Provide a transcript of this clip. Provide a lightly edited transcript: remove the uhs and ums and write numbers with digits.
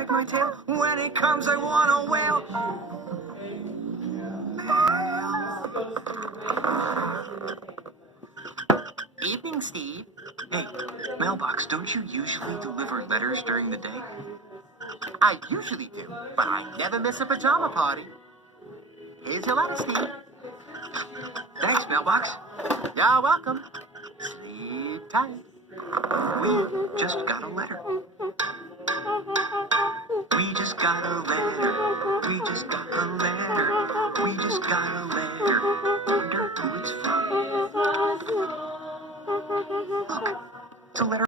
wag my tail. When it comes, I want to wail. Evening, Steve. Hey, Mailbox, don't you usually deliver letters during the day? I usually do, but I never miss a pajama party. Here's your letter, Steve. Thanks, Mailbox. You're welcome. Sleep tight. We just got a letter. We just got a letter. We just got a letter. We just got a letter. Wonder who it's from. Look, it's a letter.